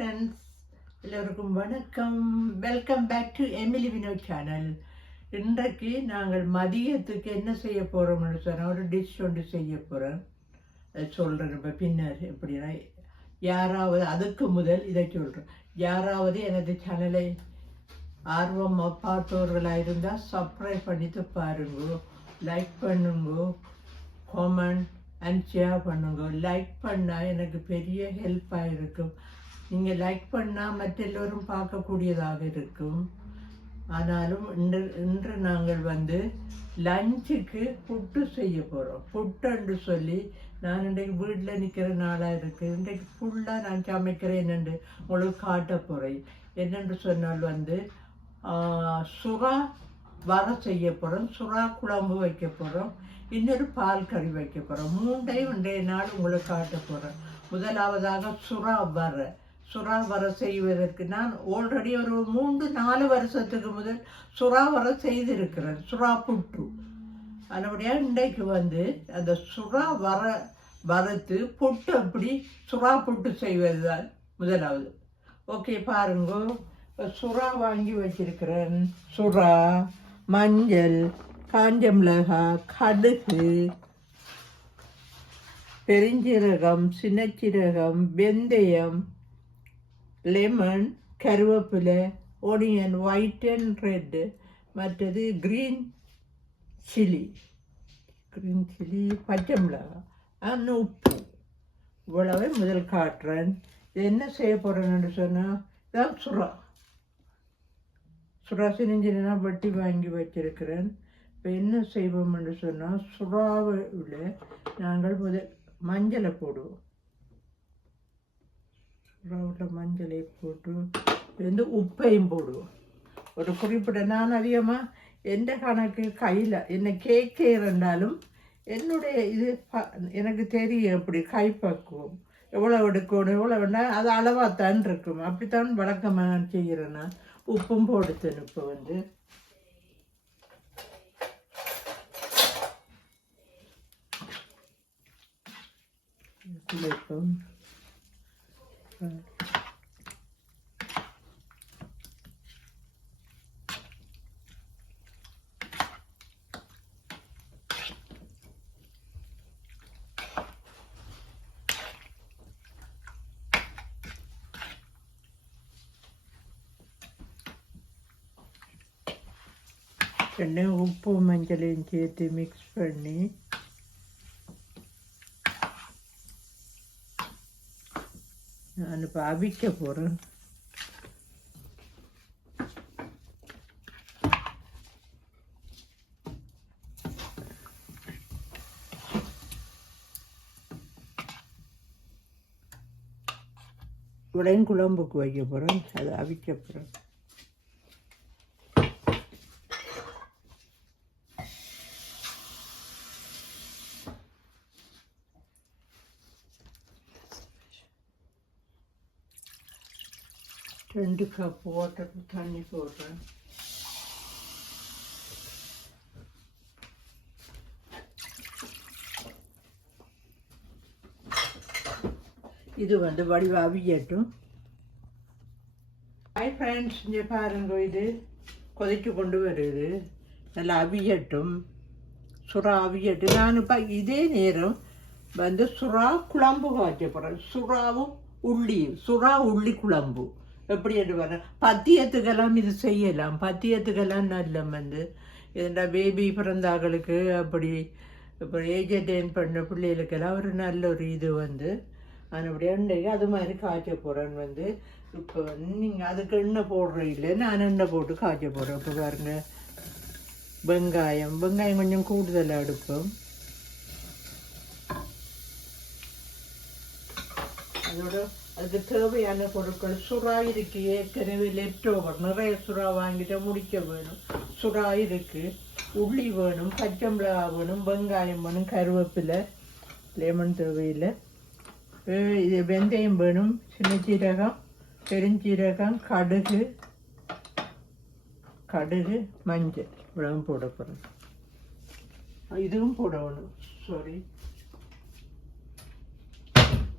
Friends, எல்லோருக்கும் வணக்கம். Welcome back to Emily Vinod channel. இன்றைக்கு நாங்கள் மதியத்துக்கு என்ன செய்ய போகிறோம்னு சொன்னால் ஒரு டிஷ் ஒன்று செய்ய போகிறோம். அதை சொல்கிறேன் இப்போ பின்னர். எப்படின்னா யாராவது அதுக்கு முதல் இதை சொல்கிறேன், யாராவது எனது சேனலை ஆர்வமாக பார்த்தவர்களாக இருந்தால் சப்ஸ்கிரைப் பண்ணிட்டு பாருங்க, லைக் பண்ணுங்க, காமெண்ட் அண்ட் ஷேர் பண்ணுங்க. லைக் பண்ணால் எனக்கு பெரிய ஹெல்ப்பாக இருக்கும். நீங்கள் லைக் பண்ணால் மற்ற எல்லோரும் பார்க்கக்கூடியதாக இருக்கும். ஆனாலும் இன்று நாங்கள் லஞ்சுக்கு புட்டு செய்ய போகிறோம். புட்டுன்னு சொல்லி நான் இன்றைக்கு வீட்டில் நிற்கிற நாளாக இருக்குது. இன்றைக்கு ஃபுல்லாக நான் சமைக்கிறேன் என்று உங்களுக்கு காட்ட போகிறேன். என்னென்று சொன்னால் சுறா வர செய்ய போகிறோம், சுறா குழம்பு வைக்க போகிறோம், இன்னொரு பால் கறி வைக்க போகிறோம். மூண்டையும் இன்றைய நாள் உங்களுக்கு காட்ட போகிறேன். முதலாவதாக சுறா வர செய்வதற்கு நான் ஆல்ரெடி ஒரு 3-4 வருஷத்துக்கு முதல் சுறா வர செய்திருக்கிறேன், சுறா புட்டு. அதுபடியாக இன்றைக்கு அந்த சுறா வறுத்து புட்டு அப்படி சுறா புட்டு செய்வது தான் முதலாவது. ஓகே, பாருங்க. சுறா வாங்கி வச்சிருக்கிறேன். சுறா, மஞ்சள், காஞ்ச மிளகாய், கடுகு, பெருஞ்சீரகம், சின்னச்சீரகம், வெந்தயம், லெமன், கருவேப்பிலை, ஒனியன், ஒயிட் அண்ட் ரெட், மற்றது க்ரீன் சில்லி, பச்சை மிளகாய், உப்பு. இவ்வளவே முதல் காட்டுறேன். இது என்ன செய்ய போகிறேன்னு சொன்னால் இதான் சுறா சின்ன வெட்டி வாங்கி வச்சிருக்கிறேன். இப்போ என்ன செய்வோம்னு சொன்னால் சுறாவில் நாங்கள் முதல் மஞ்சளை போடுவோம். சுறாவில் மஞ்சளை போட்டு உப்பையும் போடுவோம். ஒரு குறிப்பிட்ட நான் அதிகமாக எந்த கணக்கு கையில் என்ன கேக்கே இருந்தாலும் என்னுடைய இது எனக்கு தெரியும் எப்படி கைப்பக்குவம் எவ்வளோ எடுக்கணும், எவ்வளோ வேணால் அது அளவாகத்தான் இருக்கும். அப்படித்தான் வழக்கமாக நான் செய்கிறேன். நான் உப்பும் போடுத்தேன். இப்போ உப்பு மஞ்சளையும் சேர்த்து மிக்ஸ் பண்ணி நான் இப்போ அவிக்க போகிறேன். உடையும் குழம்புக்கு வைக்க போகிறேன், அதை அவிக்க போகிறேன். ரெண்டு கப் வாட்டர் தண்ணி போடுறேன். இது வடிவ அவியட்டும். ஹாய் ஃப்ரெண்ட்ஸ், இங்கே பாருங்க, இது கொதிச்சு கொண்டு வருது. நல்லா அவியட்டும், சுறா அவியட்டும். நான் இப்போ இதே நேரம் சுறா குழம்பு காய்ச்ச போகிறேன். சுறாவும் உள்ளியும், சுறா உள்ளி குழம்பு எப்படி என்று வர பத்தியத்துக்கெல்லாம் இது செய்யலாம். பத்தியத்துக்கெல்லாம் நல்ல இதோட பேபி பிறந்தாக்களுக்கு அப்படி இப்போ ஏஜ் அட்டைன் பண்ண பிள்ளைகளுக்கெல்லாம் ஒரு நல்ல ஒரு இது அதுபடியா இன்றைக்கு அது மாதிரி காய்ச்ச போகிறேன். இப்போ நீங்கள் அதுக்கு எண்ணெய் போடுற இல்லை, நான் எண்ணெய் போட்டு காய்ச்ச போகிறேன். இப்போ பாருங்க, வெங்காயம் கொஞ்சம் கூடுதலாக எடுப்போம். அதோட அதுக்கு தேவையான பொருட்கள் சுறா இருக்குது. ஏற்கனவே லெஃப்ட் ஓவர் நிறைய சுறா வாங்கிட்டு முடிக்க வேணும். சுறா இருக்குது, உள்ளி வேணும், பச்சை மிளகாய் வேணும், வெங்காயம் வேணும், கருவேப்பிலை, லெமன் தேவையில்லை, இது வெந்தயம் வேணும், சின்ன சீரகம், பெருஞ்சீரகம், கடுகு, மஞ்சள் இவ்வளவும் போட போகிறேன். இதுவும் போடணும். சாரி,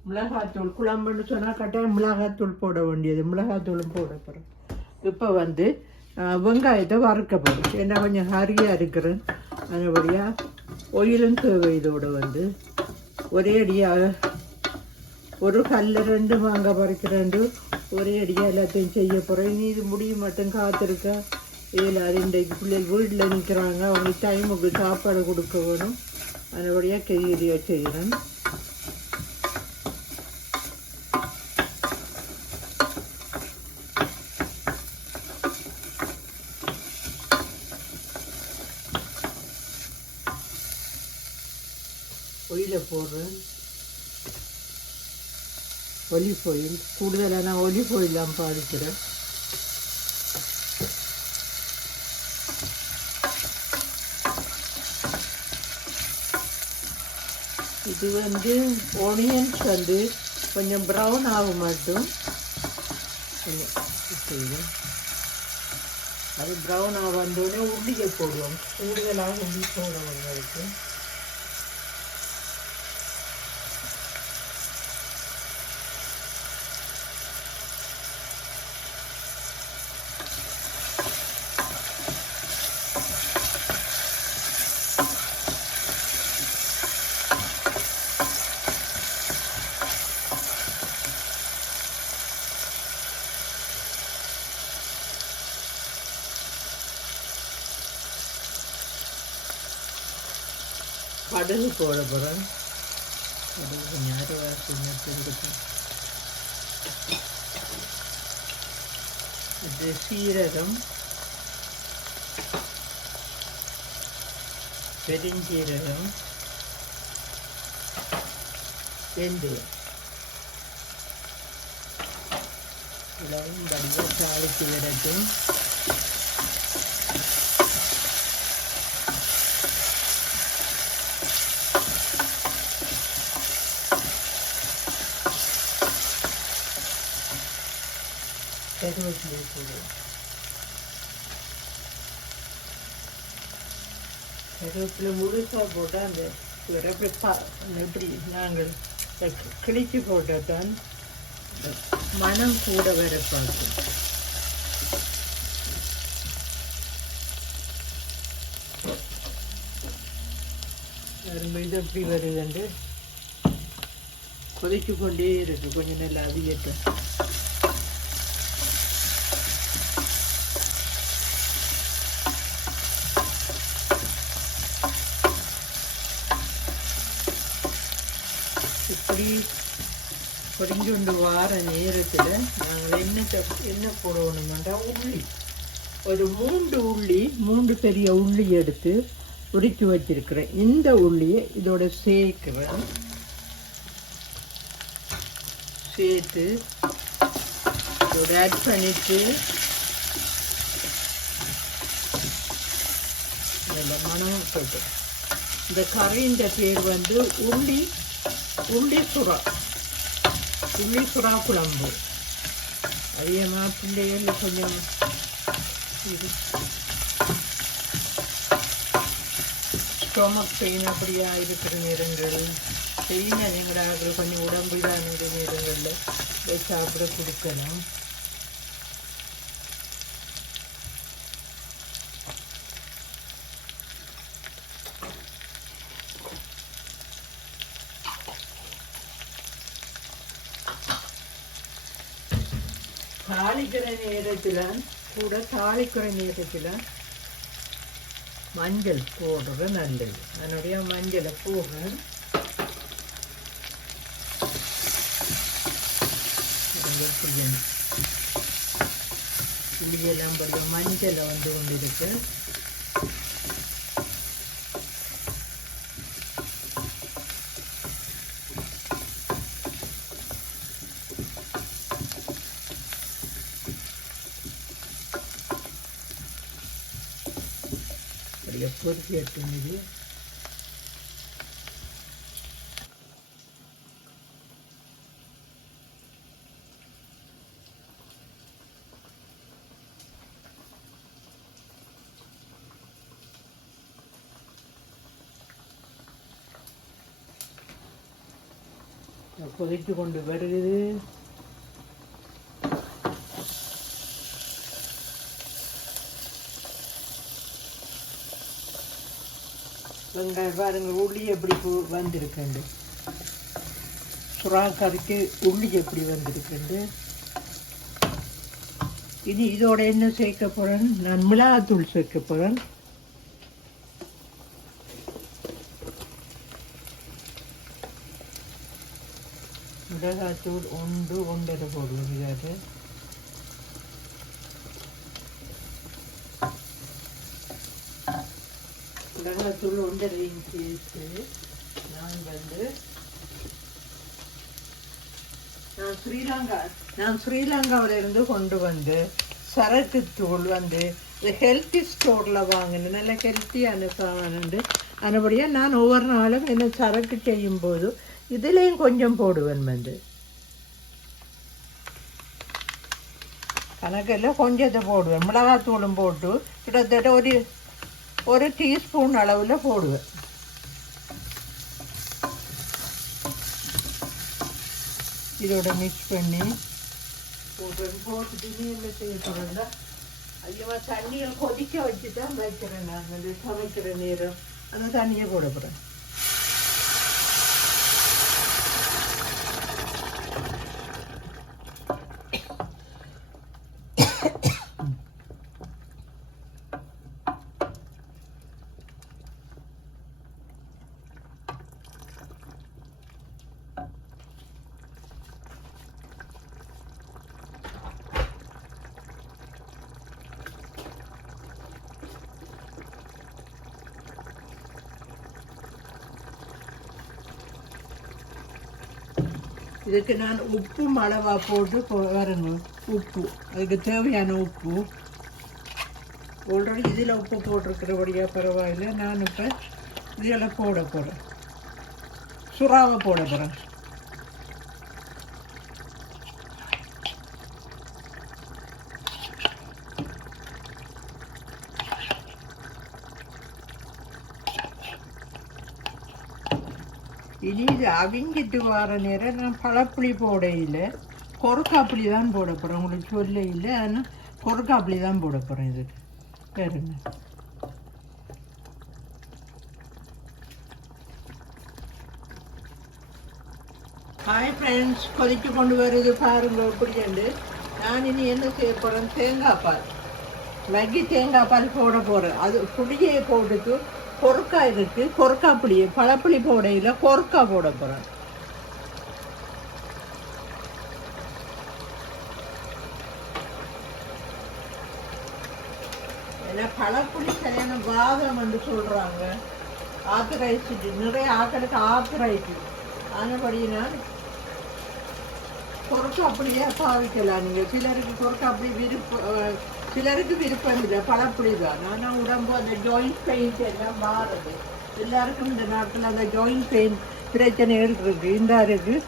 மிளகாத்தூள் குழம்புன்னு சொன்னால் கட்டாயம் மிளகாத்தூள் போட வேண்டியது, மிளகாத்தூளும் போட போகிறோம். இப்போ வந்து வெங்காயத்தை வறுக்க போகிறோம். ஏன்னா கொஞ்சம் ஹரியாக இருக்கிறேன், அதுபடியாக ஒயிலும் தேவை. இதோடு வந்து ஒரே அடியாக ஒரு கல்லில் 2 மாங்காய் பறிக்கிறேன், ஒரே அடியாக எல்லாத்தையும் செய்ய போகிறேன். இனி இது முடிய மட்டும் காத்திருக்க இதில் அது இன்றைக்கு பிள்ளைகள் வீட்டில் நிற்கிறாங்க, அவங்களுக்கு டைமுக்கு சாப்பாடு கொடுக்க வேணும், அதுபடியாக கையெறியாக செய்கிறேன். ஒயில போடுறேன், ஒலிவ் ஆயில் கூடுதலாக நான் ஒலிவ் ஆயில் தான் பாதிக்கிறேன். இது வந்து ஒனியன்ஸ் வந்து கொஞ்சம் ப்ரௌன் ஆகும் மட்டும் கொஞ்சம் செய்வேன். அது ப்ரௌன் ஆக வந்தோடனே உள்ளியை போடுவோம், கூடுதலாக உள்ளி போடுவோம். அதுக்கு கடுகு போட போகிறேன். கடுகு ஞாபகம் இது சீரகம், பெருஞ்சீரகம், வெந்தயம் இதெல்லாம் நல்லா தாளித்து விடட்டும். கருவேப்பிலை போடுவோம். கருவேப்பிலை முழுசாக போட்டால் அந்த எப்படி நாங்கள் கிழிச்சு போட்டால் தான் மனம் கூட வர பார்க்கும். இது எப்படி வருதுண்டு கொதிச்சு கொண்டே இருக்கு, கொஞ்சம் நல்லா அதிகட்டும். இப்படி பொறிஞ்சு கொண்டு வார நேரத்தில் நாங்கள் என்ன போடணுமெண்டா உள்ளி, ஒரு 3 உள்ளி, 3 பெரிய உள்ளி எடுத்து உரித்து வச்சிருக்கிறேன். இந்த உள்ளியை இதோட சேர்க்கிறேன். சேர்த்து இதோட ஆட் பண்ணிட்டு நல்ல மனம் போட்டு, இந்த கறின்ற பேர் வந்து உள்ளி சுறா குழம்பு. அதிகமாக பிள்ளைகள் கொஞ்சம் இது ஸ்டொமக் பெயின் அப்படியாக இருக்கிற நேரங்கள், பெயின் எங்கடாக கொஞ்சம் உடம்பு இதான நேரங்களில் இதை சாப்பிட கொடுக்கலாம். தாளிக்கிற நேரத்தில் மஞ்சள் போடுறது நல்லது. அதனுடைய மஞ்சளை போடுறேன். புளியெல்லாம் போடுற மஞ்சளை வந்து கொண்டு இருக்கு. பொறுத்து எடுத்துனது கொதித்து கொண்டு வருகிறது. வெங்காயம் பாருங்கள், உள்ளி எப்படி வந்திருக்கண்டு. சுறா கறிக்கு உள்ளி எப்படி வந்திருக்கண்டு. இனி இதோட என்ன சேர்க்க போகிறேன், நான் மிளகாத்தூள் சேர்க்க போகிறேன். மிளகாத்தூள் 1 போடுவோம். இதாவது மிளகாத்தூள் 1.5 இன்ச்சு. நான் ஸ்ரீலங்காவில இருந்து கொண்டு வந்து சரக்கு தூள் வந்து ஹெல்த்தி ஸ்டோரில் வாங்கினேன். நல்ல ஹெல்த்தியான சாமான். அதுபடியாக நான் ஒவ்வொரு நாளும் என்ன சரக்கு செய்யும்போது இதுலேயும் கொஞ்சம் போடுவேன். வந்து கணக்கில் கொஞ்சத்தை போடுவேன். மிளகாத்தூளும் போட்டு கிட்டத்தட்ட ஒரு டீஸ்பூன் அளவில் போடுவேன். இதோட மிக்ஸ் பண்ணி போட்டுட்டு என்ன செய்ய போகிறேன்னா, அதிகமாக தண்ணியை கொதிக்க வச்சு தான் வைக்கிறேன். நான் வந்து சமைக்கிற நேரம் அந்த தண்ணியை போட போகிறேன். இதுக்கு நான் உப்பு அளவாக போட்டு வரணும். உப்பு அதுக்கு தேவையான உப்பு ஆல்ரெடி இதில் உப்பு போட்டிருக்கிறபடியா பரவாயில்லை. நான் இப்போ இதில் போட போகிறேன். சுறாவை போட போகிறேன். இனி இது அவிங்கிட்டு வர நேரம் நான் பழப்புளி போடையில் கொரக்காப்புளி தான் போட போகிறேன். உங்களுக்கு சொல்ல இல்லை, ஆனால் கொரக்காப்புளி தான் போட போகிறேன். இதுக்கு பாருங்க. ஹாய் ஃப்ரெண்ட்ஸ், கொதித்து கொண்டு வருது பாருங்க எப்படிண்டு. நான் இனி என்ன செய்ய போகிறேன், தேங்காய் பால், மேகி தேங்காய் பால் போட போகிறேன். அது புளியை போட்டுட்டு கொரக்கா இருக்கு, கொரக்கா புளியை பழப்புளி போடையில் கொரக்கா போட போகிறேன். ஏன்னா பழப்புளி சரியான வாதம் வந்து சொல்கிறாங்க. ஆத்தரைஸ்டு நிறைய ஆக்களுக்கு ஆத்தரைஸ்டு. ஆனபடினால் கொரக்கா அப்படியே பாவிக்கலாம். நீங்கள் சிலருக்கு கொரக்கா அப்படி சிலருக்கு விருப்பம் இல்லை, பழப்புளி தான். ஆனால் உடம்பு அந்த ஜாயிண்ட் பெயின் எல்லாம் மாறுது. எல்லாருக்கும் இந்த நாட்டில் அந்த ஜாயிண்ட் பெயின் பிரச்சனைகள் இருக்குது. இந்த இருக்குது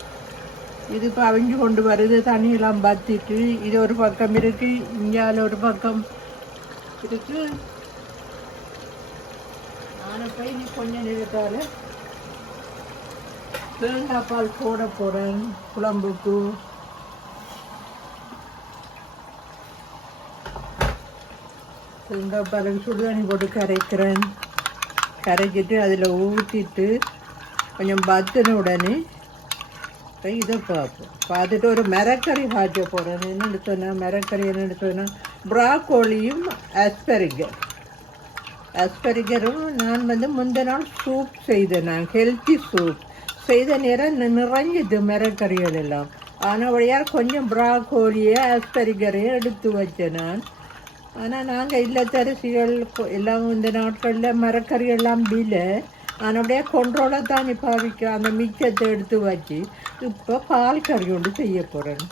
இது இப்போ அவிஞ்சு கொண்டு வருது. தண்ணியெல்லாம் பற்றிட்டு இது ஒரு பக்கம் இருக்குது, இந்தியாவில் ஒரு பக்கம் இருக்குது. நானும் போய் நீ கொஞ்சம் நேரத்தால் தேங்காய் பால் போட போகிறேன் குழம்புக்கு. தேங்காய் பால் சுடுதண்ணி போட்டு கரைக்கிறேன். கரைச்சிட்டு அதில் ஊற்றிட்டு கொஞ்சம் பத்தின உடனே இதை பார்ப்போம். பார்த்துட்டு ஒரு மரக்கறி காய்ச்ச போகிறேன். என்னென்னு சொன்னால் மரக்கறி என்னென்னு சொன்னால் ப்ராக்கோலியும் ஆஸ்பரிகரும் நான் வந்து முந்தின நாள் சூப் செய்தேன். நான் ஹெல்த்தி சூப் செய்த நேரம் நிறைஞ்சது மரக்கறிகள் எல்லாம். ஆனால் வழியாக கொஞ்சம் ப்ராக்கோலியை ஆஸ்பரிகரையும் எடுத்து வச்சேன் நான். ஆனால் நாங்கள் இல்லத்தரசிகள் எல்லாம் இந்த நாட்களில் மரக்கறி எல்லாம் இல்லை. நான் அப்படியே கொண்டோலாக தான் பாவிக்க அந்த மிச்சத்தை எடுத்து வச்சு இப்போ பால் கறி ஒன்று செய்ய போகிறேன்.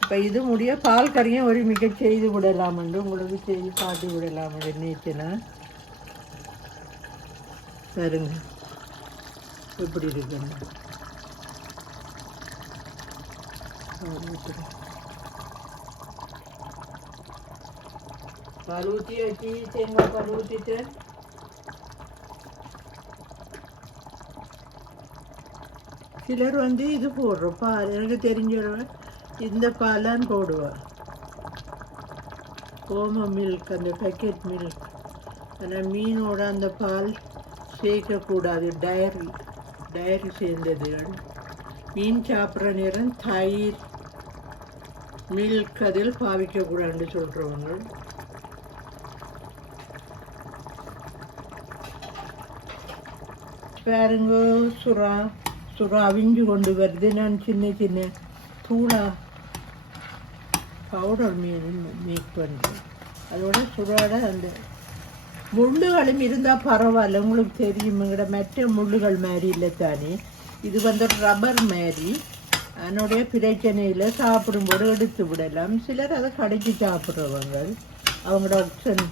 இப்போ இது முடிய பால் கறியும் ஒரு மிக செய்து விடலாமென்று உங்களுக்கு செய்து காட்டி விடலாமென்று நினைச்சேன்னா பாருங்க எப்படி இருக்குன்னு. பால் ஊற்றி வச்சு தேங்காய் பால் ஊற்றிட்டு சிலர் வந்து இது போடுறோம் பால், எனக்கு தெரிஞ்சவன் இந்த பாலான் போடுவாள், ஓம மில்க், அந்த பேக்கெட் மில்க். ஆனால் மீனோட அந்த பால் சேர்க்கக்கூடாது, டயரி சேர்ந்ததுகள். மீன் சாப்பிட்ற நேரம் தயிர் மில்க் அதில் பாவிக்கக்கூடாதுன்னு சொல்கிறவங்க. பாருங்க, சுறா அவிஞ்சு கொண்டு வருது. நான் சின்ன சின்ன தூளா பவுடர் மீன் மேக் பண்ணுறேன். அதோட சுறாட அந்த முள்ளுகளும் இருந்தால் பரவாயில்ல. உங்களுக்கு தெரியும், எங்கள்ட மற்ற முள்ளுகள் மாதிரி இல்லை தானே, இது வந்து ரப்பர் மாதிரி. அதனுடைய பிரச்சனையில் சாப்பிடும்போது எடுத்து விடலாம். சிலர் அதை கடைச்சி சாப்பிட்றவங்க, அவங்களோட ஆப்ஷன்.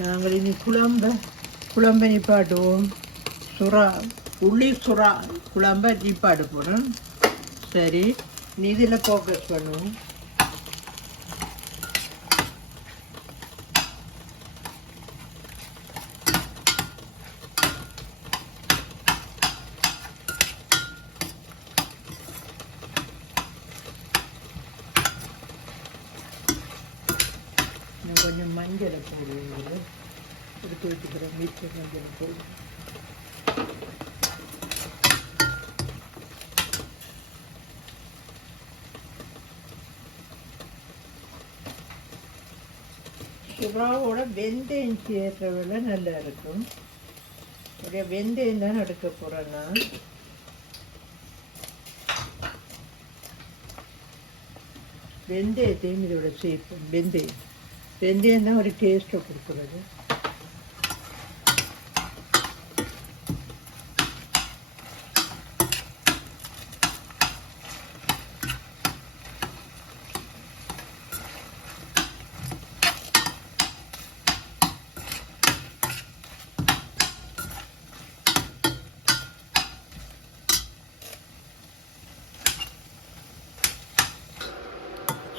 நாங்கள் இனி குழம்ப நிப்பாட்டுவோம். உள்ளி சுறா குழம்ப நிப்பாட்டு போகிறோம். சரி, நீ இதில் ஃபோக்கஸ் பண்ணுவோம். கொஞ்சம் மஞ்சளை போடுவோம், எடுத்து வச்சுக்கிறேன். மீட்டு மஞ்சளை போடுவோம். சுறாவோட வெந்தயம் சேர்றவில நல்லா இருக்கும். அப்படியே வெந்தயம் தான் எடுக்க போகிறேன்னா, வெந்தயத்தையும் இதோட சேர்ப்போம். வெந்தயம் தான் ஒரு டேஸ்ட்டை கொடுக்குறது.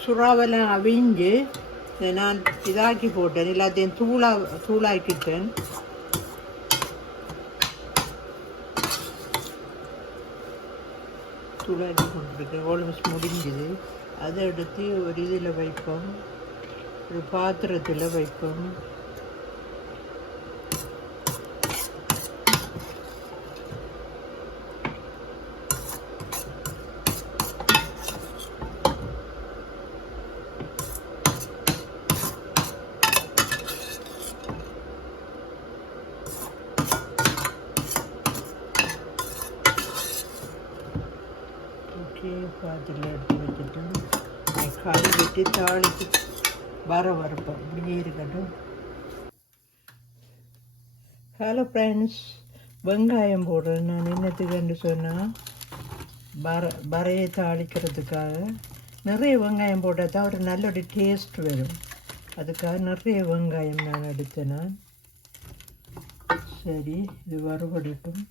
சுறாவெல்லாம் அவிஞ்சு நான் இதாக்கி போட்டேன், எல்லாத்தையும் தூளாக்கிட்டேன். தூளாக்கி கொண்டிருக்கேன். ஆல்மோஸ்ட் முடிஞ்சுது. அதை எடுத்து ஒரு இதில் வைப்போம், ஒரு பாத்திரத்தில் வைப்போம். பாத்திரம் எடுத்து வச்சுட்டு கறி வெட்டி தாளித்து வரப்போம். இப்படியே இருக்கட்டும். ஹலோ ஃப்ரெண்ட்ஸ், வெங்காயம் போடுறேன். நான் என்னத்துக்குன்னு சொன்னால் வரையை தாளிக்கிறதுக்காக. நிறைய வெங்காயம் போட்டால் தான் ஒரு நல்ல ஒரு டேஸ்ட் வரும். அதுக்காக நிறைய வெங்காயம் நான் எடுத்தேன். நான் சரி, இது வறுபடட்டும்.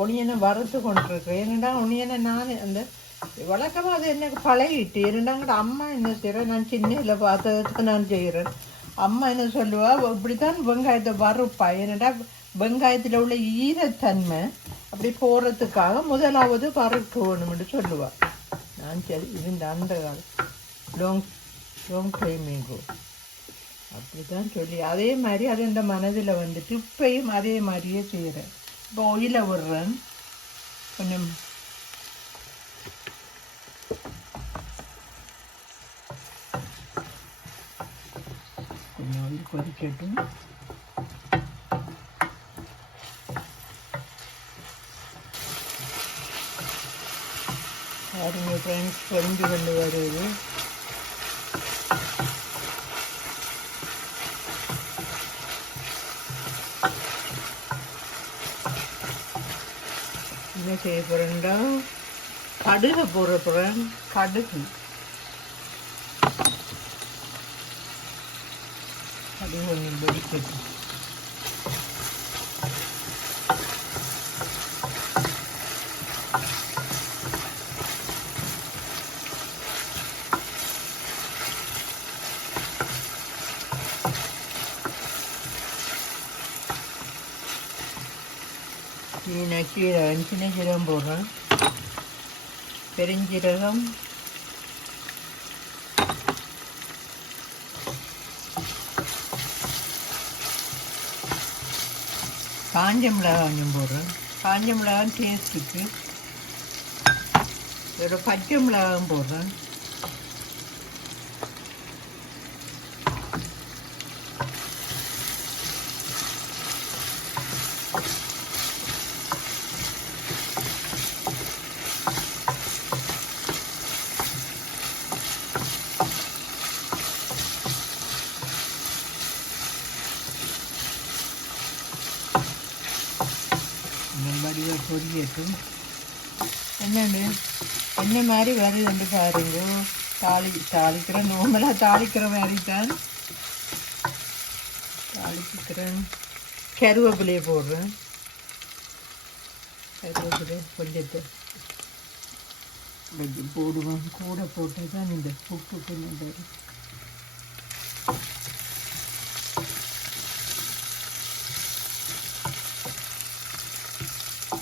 ஒனியனை வறுத்து கொண்டிருக்கிறேன். ஏன்னா ஒனியனை நான் அந்த வழக்கமாக அது எனக்கு பழகிட்டு. ஏன்னாங்கிட்ட அம்மா என்ன செய்கிறேன், நான் சின்ன பார்த்ததை நான் செய்கிறேன். அம்மா என்ன சொல்லுவா, இப்படித்தான் வெங்காயத்தை வறுப்பா. ஏன்னா வெங்காயத்தில் உள்ள ஈரத்தன்மை அப்படி போகிறதுக்காக முதலாவது வறுக்க வேணும்னு சொல்லுவாள். நான் சரி இருந்த அந்த காலம் லாங் டைமிங்கோ அப்படி தான் சொல்லி அதே மாதிரி அது இந்த மனதில் வந்துட்டு இப்பையும் அதே மாதிரியே செய்கிறேன். இப்போ ஒயில விடுறேன். கொஞ்சம் ஒயில் கொதிக்கட்டும். பாருங்க ஃப்ரெண்ட்ஸ், பொரிஞ்சு கொண்டு வருது. செய்ய போகிறேன்டா கடுகு போட போகிறேன். கடுகு கொஞ்சம் வெடிக்கட்டும். சீரகம், சின்ன சீரகம் போடுறேன். பெருஞ்சீரகம், காஞ்ச மிளகாய் கொஞ்சம் போடுறேன். காஞ்ச மிளகாய் டேஸ்ட்டுக்கு. ஒரு பச்சை மிளகாயும் போடுறேன். வடிவாக பொரியட்டும். என்னென்னு என்ன மாதிரி வருதுன்னு பாருங்க. தாளிக்கிற நார்மலாக தாளிக்கிற மாதிரி தான் தாளிக்கிறேன். கருவேப்பிலையை போடுறேன். கருவேப்பிலை கொஞ்சத்தை போடுவேன். கூட போட்டு தான் இந்த உப்பு கொஞ்சம்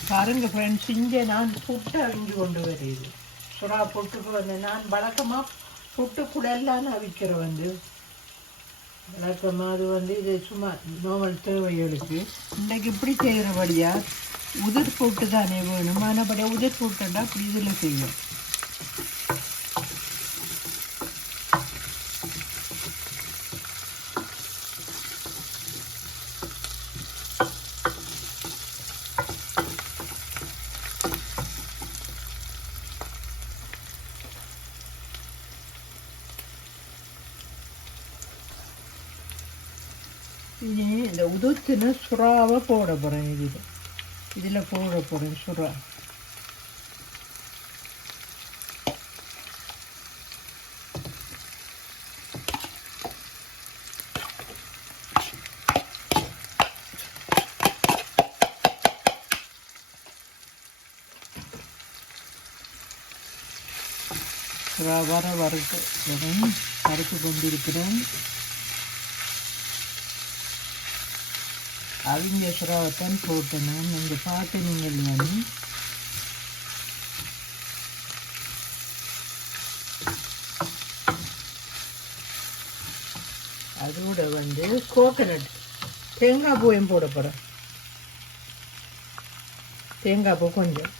பாருங்க ஃப்ரெண்ட்ஸ். இங்கே நான் புட்டு அவிஞ்சு கொண்டு வருது. சுறா புட்டுக்கு வந்து நான் வழக்கமாக புட்டுக்குள்ளெல்லாம் அவிக்கிற வழக்கமாக அது இது சும்மா நார்மல் தேவைகளுக்கு. இன்றைக்கு இப்படி செய்கிறபடியா உதிர் போட்டு தானே வேணும். ஆனபடியாக உதிர் போட்டுண்டா அப்படி இதில் செய்யும். இனி இந்த உதுத்துன்னு சுறாவை போட போகிறேன். இதில் போட போகிறேன் சுறா. சுறா வறுத்து கொண்டிருக்கிறேன். அவிங்க சுறாவைத்தான் போட்டேன். நீங்கள் பார்த்தீங்க இல்லையானு. அதோட கோகனட் தேங்காய் பூவையும் போட போகிறேன். தேங்காய் பூ கொஞ்சம்.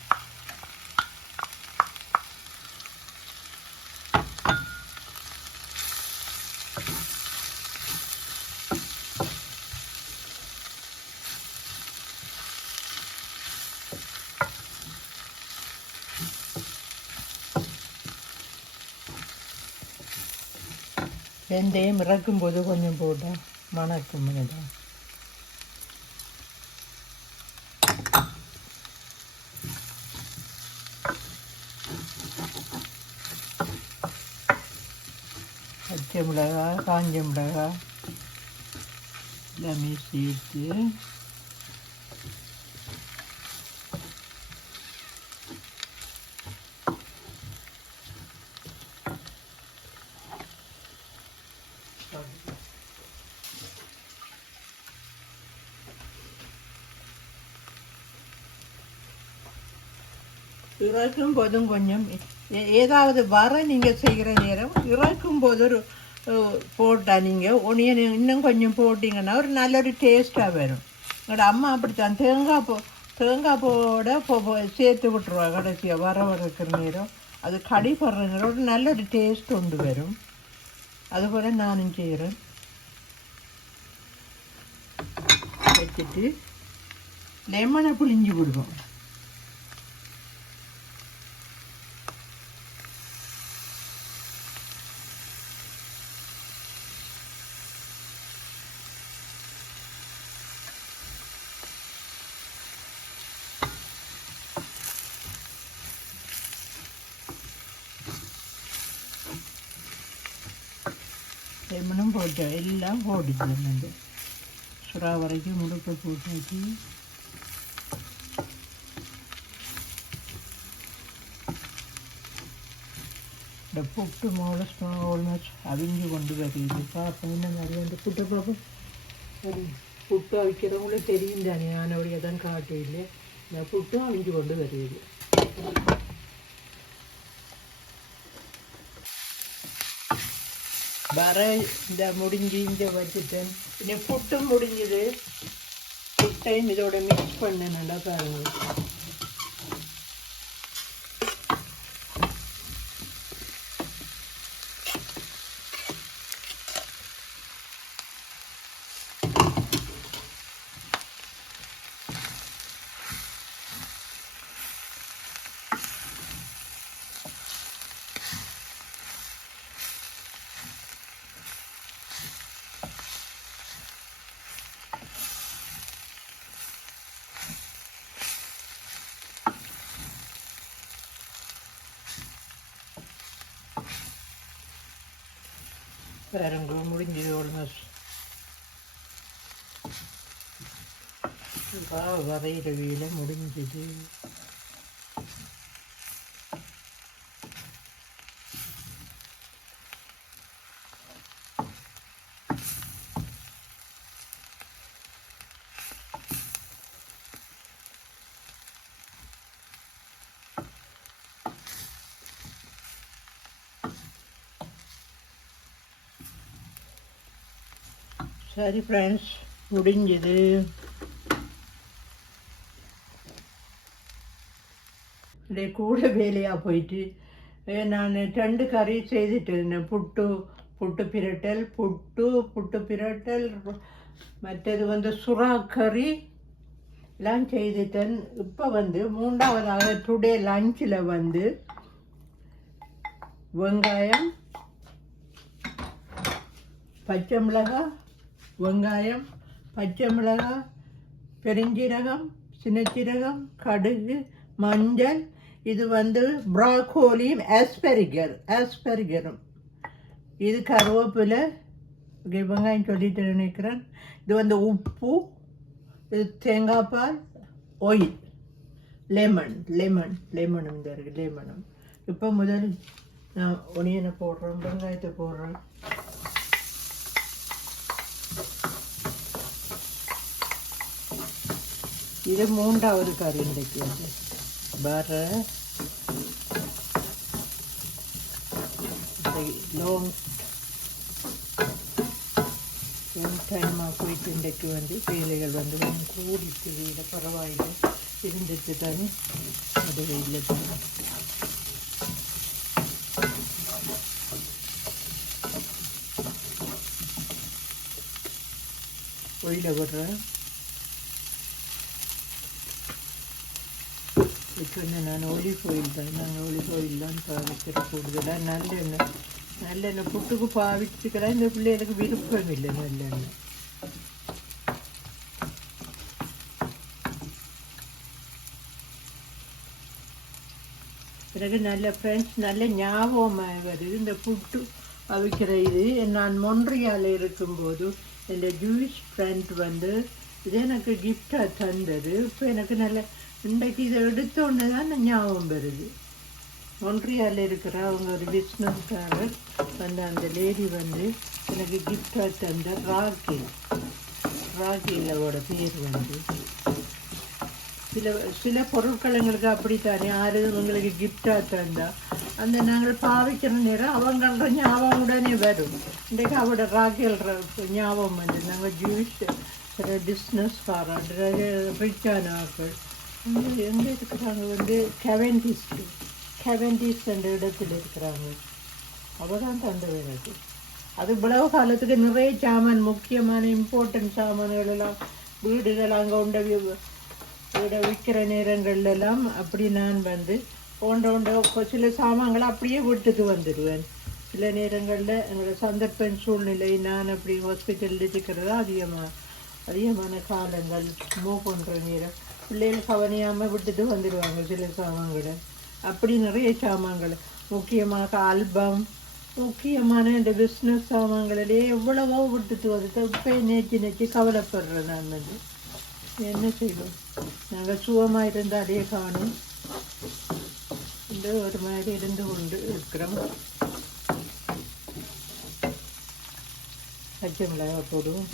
வெந்தயம் இறக்கும்போது கொஞ்சம் போட்டேன். மணக்கும் தான். பச்சை மிளகாய், காஞ்ச மிளகாய் எல்லாமே சேர்த்து இறக்கும் போதும் கொஞ்சம் ஏதாவது வர நீங்கள் செய்கிற நேரம் இறக்கும் போது ஒரு போட்டால் நீங்கள் ஒனியன் இன்னும் கொஞ்சம் போட்டிங்கன்னா ஒரு நல்ல ஒரு டேஸ்ட்டாக வரும். என்னோட அம்மா அப்படித்தான் தேங்காய் பூவோட சேர்த்து விட்டுருவா கடைசியாக வர இருக்கிற நேரம். அது கடிப்படுற நேரம் ஒரு நல்ல ஒரு டேஸ்ட் கொண்டு வரும். அதுபோல் நானும் செய்கிறேன். வச்சுட்டு லெமனை புளிஞ்சு விடுவோம். லெமனும் போட்டு எல்லாம் போட்டுக்கலாம். இந்த சுறா வரைக்கும் முழுக்க போட்டாச்சு. இந்த புட்டு ஆல்மோஸ்ட் அவிஞ்சு கொண்டு வருது. பார்ப்போம் என்ன மாதிரி அந்த புட்டை பார்ப்போம். சரி, புட்டு அவிக்கிறவங்களும் தெரியும் தானே, ஆனவழியாக தான் காட்டையில் இந்த புட்டும் அவிஞ்சு கொண்டு வருது. வர இந்த முடிஞ்சு இந்த வச்சுட்டேன். இனி புட்டும் முடிஞ்சது. புட்டையும் இதோட மிக்ஸ் பண்ண நல்லா பாருங்கள். பாருங்க முடிஞ்சது ஆல்மோஸ்ட். வரைகிற வேலை முடிஞ்சது. சரி ஃப்ரெண்ட்ஸ், முடிஞ்சது. இதே கூட வேலையாக போயிட்டு நான் 2 கறி செய்துட்டு இருந்தேன். புட்டு பிரட்டல், மற்றது சுறா கறி எல்லாம் செய்துட்டேன். இப்போ 3ஆவதாக டுடே லஞ்சில் வெங்காயம், பச்சை மிளகாய், பெருஞ்சீரகம், சின்னச்சீரகம், கடுகு, மஞ்சள். இது ப்ராக்கோலியும் ஆஸ்பெரிகரும். இது கருவேப்பிலை. வெங்காயம் சொல்லிட்டு நினைக்கிறேன். இது உப்பு, இது தேங்காய் பால், ஆயில், லெமனும் இருக்குது. லெமனும். இப்போ முதல் நான் ஒனியனை போடுறேன், வெங்காயத்தை போடுறேன். இது 3ஆவது கறி கிடைக்கிறது. லாங் டைமாக போயிட்டு இன்றைக்கு வேலைகள் கொஞ்சம் கூடிட்டு வீட பரவாயில்லை இருந்துட்டு தானே அது இல்லை தானே. ஒயில விடுறேன். இப்போ நான் ஒலிவ் ஆயில் தான், நாங்கள் ஒலிவ் ஆயில் தான் பாவிக்கிற கூடுதலாக. நல்லெண்ணெய் புட்டுக்கு பாவிச்சுக்கலாம். இந்த பிள்ளைகளுக்கு விருப்பம் இல்லை நல்லெண்ணெய். எனக்கு நல்ல ஞாபகமாக வருது இந்த புட்டு அவிக்கிற இது. நான் மொன்ட்ரியால் இருக்கும்போது என் ஜூஸ் ஃப்ரெண்ட் இது எனக்கு கிஃப்டாக தந்தது. இப்போ எனக்கு இன்றைக்கு இதை எடுத்தோன்னு தான் ஞாபகம் வருது. மொன்ட்ரியால் இருக்கிற அவங்க ஒரு பிஸ்னஸ்காரர் அந்த லேடி எனக்கு கிஃப்டாக தந்த ராகிலோட பேர் சில பொருட்கள் எங்களுக்கு அப்படித்தானே யாரும் எங்களுக்கு கிஃப்டாக தந்தால் நாங்கள் பாவிக்கிற நேரம் அவங்கள ஞாபகம் உடனே வரும். இன்றைக்கு அவட ராகில் ஞாபகம் நாங்கள் ஜூஸ் பிஸ்னஸ்காரர் ரிச்சான ஆக்கள் எங்கே இருக்கிறாங்க கெவெண்டிஸ் என்ற இடத்துல இருக்கிறாங்க. அவள் தான் தந்தது எனக்கு. அது இவ்வளவு காலத்துக்கு நிறைய சாமான், முக்கியமான இம்பார்ட்டன்ட் சாமான்கள் எல்லாம் வீடுகள் அங்கே வீடை விற்கிற நேரங்கள்லாம் அப்படி நான் சில சாமான்களை அப்படியே வீட்டுக்கு வந்துடுவேன். சில நேரங்களில் எங்களோட சந்தர்ப்ப சூழ்நிலை நான் அப்படி ஹாஸ்பிட்டலில் இருக்கிறதா அதிகமான காலங்கள் மூவ் பண்ணுற நேரம் பிள்ளைகள் கவனியாமல் விட்டுட்டு வந்துடுவாங்க சில சாமான்களை. அப்படி நிறைய சாமான்கள், முக்கியமாக ஆல்பம், முக்கியமான இந்த பிஸ்னஸ் சாமான்களிலே எவ்வளவோ விட்டுட்டு வருது. இப்போ நேற்று கவலைப்படுறேன். நான் வந்து என்ன செய்வோம், நாங்கள் சுகமாக இருந்தாலே காணும் இந்த ஒரு மாதிரி இருந்து கொண்டு இருக்கிறோம். பச்சை மிளகாய் போடுவோம்.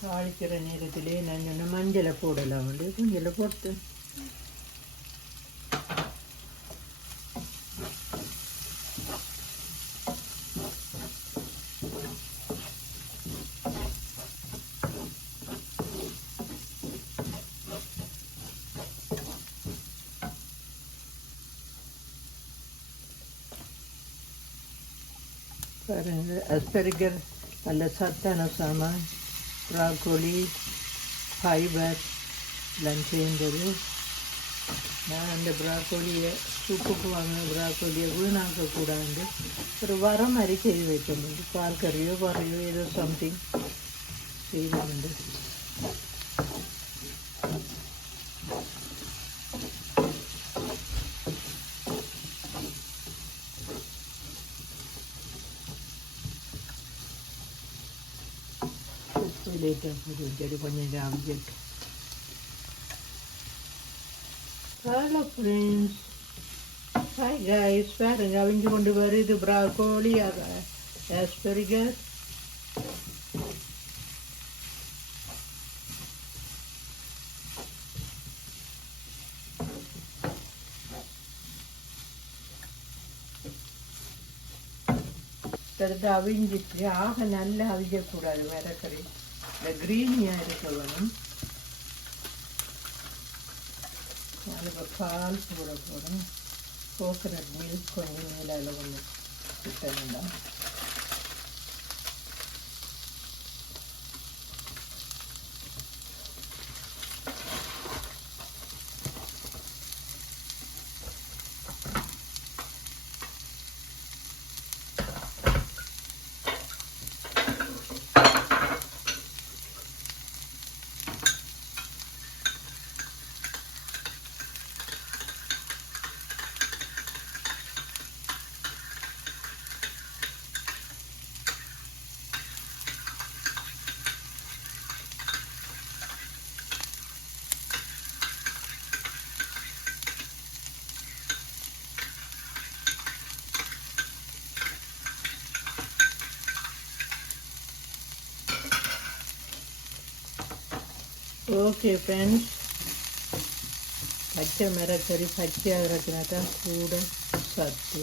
தாளிக்கிற நேரத்திலே நான் சொன்ன மஞ்சளை போடலாம். மஞ்சளை போட்டு பாருங்கள். அஸ்பெரிகர் நல்ல சத்தான சாமான். ப்ராக்கோலி ஃபைபர் எல்லாம் சேர்ந்தது. நான் அந்த ப்ராக்கோலியை சூப்புக்கு வாங்கின ப்ராக்கோலியை வீணாக்கக்கூடாது. ஒரு வாரம் மாதிரி செய்து வைக்கணும். பால் கறியோ பறையோ ஏதோ சம்திங் செய்து. jadi கொஞ்சம் object. Hello friends, hi guys. பாருங்க அவிஞ்சு கொண்டு வருது ப்ராக்கோலி, ஆஸ்பெரிகர். தடுத்து அவிஞ்சிட்டு ஆக நல்லா அவிஞ்சக்கூடாது. மிளகறி இந்த க்ரீனியாக இருக்க வேணும். நான் இப்போ பால் போட போகிறேன். கோகனட் மில்க் கொஞ்சம் மேலே கொஞ்சம் கிட்ட வேண்டாம். ஓகே ஃப்ரெண்ட்ஸ், பச்சை மிளகறி பச்சையாக இறக்குனா தான் கூட சத்து.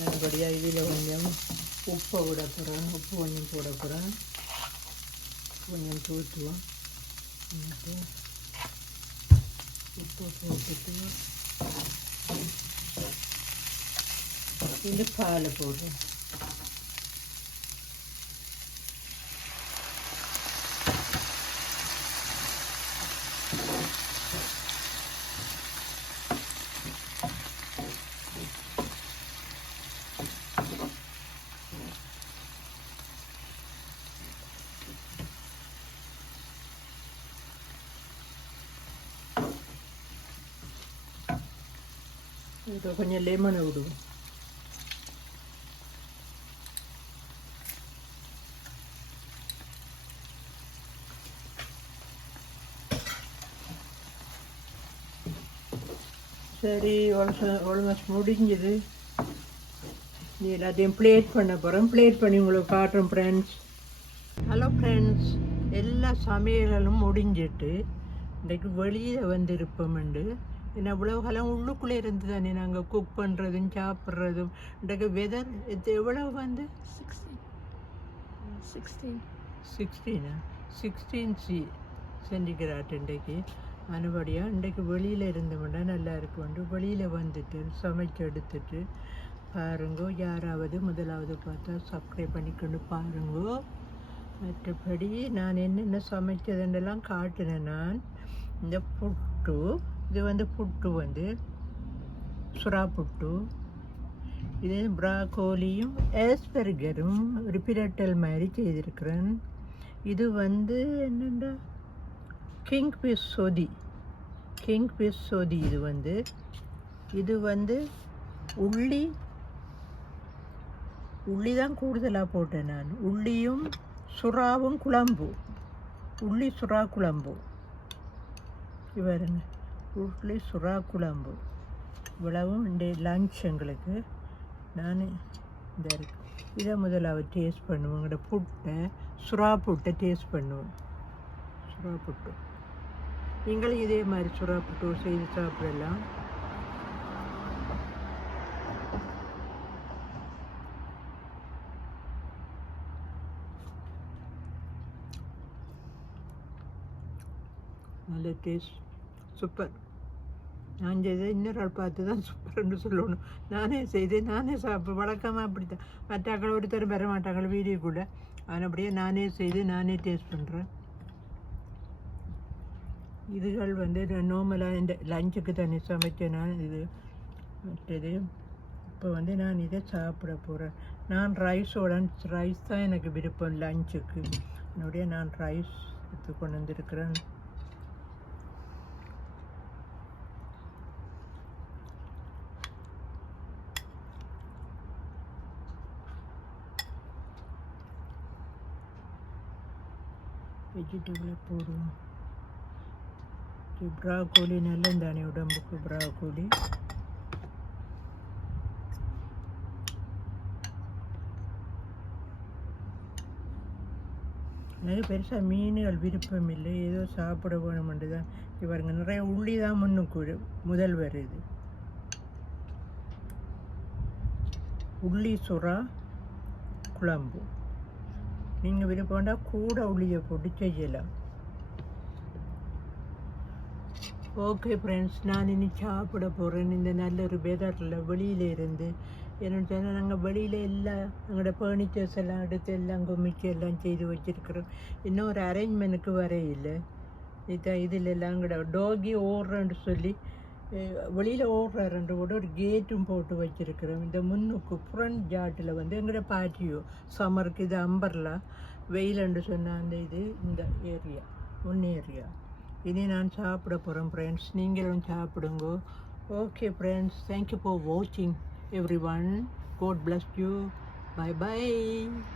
நல்லபடியாக இதில் கொஞ்சம் உப்பை விட போகிறேன். உப்பு கொஞ்சம் போட போகிறேன். கொஞ்சம் தூத்துவோம். உப்பு போட்டுட்டு இந்த பாலை போடுறேன். இதை கொஞ்சம் லெமனை விடுவோம். சரி, ஆல்மோஸ்ட் முடிஞ்சது. நீ எல்லாத்தையும் பிளேட் பண்ண போகிறேன். பிளேட் பண்ணி உங்களுக்கு காட்டுறேன் ஃப்ரெண்ட்ஸ். ஹலோ ஃப்ரெண்ட்ஸ், எல்லா சமையலும் முடிஞ்சிட்டு இன்றைக்கு வெளியில் வந்திருப்போம்ண்டு. ஏன்னா இவ்வளோ காலம் உள்ளுக்குள்ளே இருந்து தானே நாங்கள் குக் பண்ணுறதும் சாப்பிட்றதும். இன்றைக்கு வெதர் எவ்வளோ வந்து 16 சென்டிகிராட் இன்றைக்கு. அனுபடியாக இன்றைக்கு வெளியில் இருந்தோம்னா நல்லா இருக்கும்ண்டு வெளியில் வந்துட்டு சமைச்சு எடுத்துட்டு பாருங்கோ. யாராவது முதலாவது பார்த்தா சப்ஸ்கிரைப் பண்ணிக்கொண்டு பாருங்கோ. மற்றபடி நான் என்னென்ன சமைச்சதுன்னெல்லாம் காட்டினேன். நான் இந்த புட்டு, இது வந்து புட்டு வந்து சுறா புட்டு. இது ப்ராக்கோலியும் ஆஸ்பெர்கரும் ஒரு பிரட்டல் மாதிரி செய்திருக்கிறேன். இது வந்து என்னென்னா கிங் ஃபிஷ் சொதி. இது வந்து உள்ளி தான் கூடுதலாக போட்டேன் நான். உள்ளியும் சுறாவும் குழம்பு, உள்ளி சுறா குழம்பு. பாருங்க, உள்ளி சுறா குழம்பு இவ்வளவும் இந்த லஞ்ச் எங்களுக்கு. நான் இந்த இதை முதலாவது டேஸ்ட் பண்ணுவோம். எங்களோட புட்டை, சுறா புட்டை டேஸ்ட் பண்ணுவோம். சுறா புட்டு நீங்களும் இதே மாதிரி சுறா புட்டு செய்து சாப்பிடலாம். நல்ல டேஸ்ட், சூப்பர். நான் செய்த இன்னொரு ஆள் பார்த்து தான் சூப்பர்ன்னு சொல்லணும். நானே செய்து நானே சாப்பிட்றேன். வழக்கமாக அப்படி தான். மற்றாக்கள் ஒருத்தர் பெற மாட்டாங்கள் வீடியோ கூட. ஆனால் அப்படியே நானே செய்து நானே டேஸ்ட் பண்ணுறேன். இதுகள் வந்து நான் நார்மலாக இந்த லஞ்சுக்கு தண்ணி சமைச்சேன் நான். இது மற்றது இப்போ வந்து நான் இதை சாப்பிட போகிறேன். நான் ரைஸ் தான் எனக்கு விருப்பம் லஞ்சுக்கு. என்னுடைய நான் ரைஸ் எடுத்து கொண்டு வந்திருக்கிறேன். வெஜிடபிளை போடுவோம். ப்ராக்கோலி நல்லது தானே உடம்புக்கு. ப்ராக்கோலி எனக்கு பெருசாக மீன்கள் விருப்பம் இல்லை. ஏதோ சாப்பிட வேணுமென்று தான். இவருங்க நிறைய உள்ளி தான் முன்னுக்கு முதல் வருது. உள்ளி சுறா குழம்பு. நீங்கள் விருப்பம்டா கூட உள்ளியை போட்டு செய்யலாம். ஓகே ஃப்ரெண்ட்ஸ், நான் இனி சாப்பிட போகிறேன். இந்த நல்ல ஒரு வெதரில் வெளியில் இருந்து என்னென்னு சொன்னால் நாங்கள் வெளியில் எல்லாம் எங்களோட ஃபர்னிச்சர்ஸ் எல்லாம் எடுத்து எல்லாம் குமிச்சு எல்லாம் செய்து வச்சுருக்குறோம். இன்னும் ஒரு அரேஞ்ச்மெண்ட்டுக்கு வரையில்லை. இதில் எல்லாம் எங்களோட டாகி ஓடுறேன்னு சொல்லி வெளியில் ஓடுறாருன்ற கூட ஒரு கேட்டும் போட்டு வச்சுருக்குறோம். இந்த முன்னுக்கு ஃப்ரண்ட் ஜாட்டில் வந்து எங்களோட பாட்டியோ சம்மருக்கு இது அம்பர்லா, வெயிலண்டு சொன்ன அந்த இது இந்த ஏரியா முன் ஏரியா. இனி நான் சாப்பிட போகிறேன் ஃப்ரெண்ட்ஸ். நீங்களும் சாப்பிடுங்க. ஓகே ஃப்ரெண்ட்ஸ், தேங்க்யூ ஃபார் வாட்சிங் every one. God bless you. Bye bye.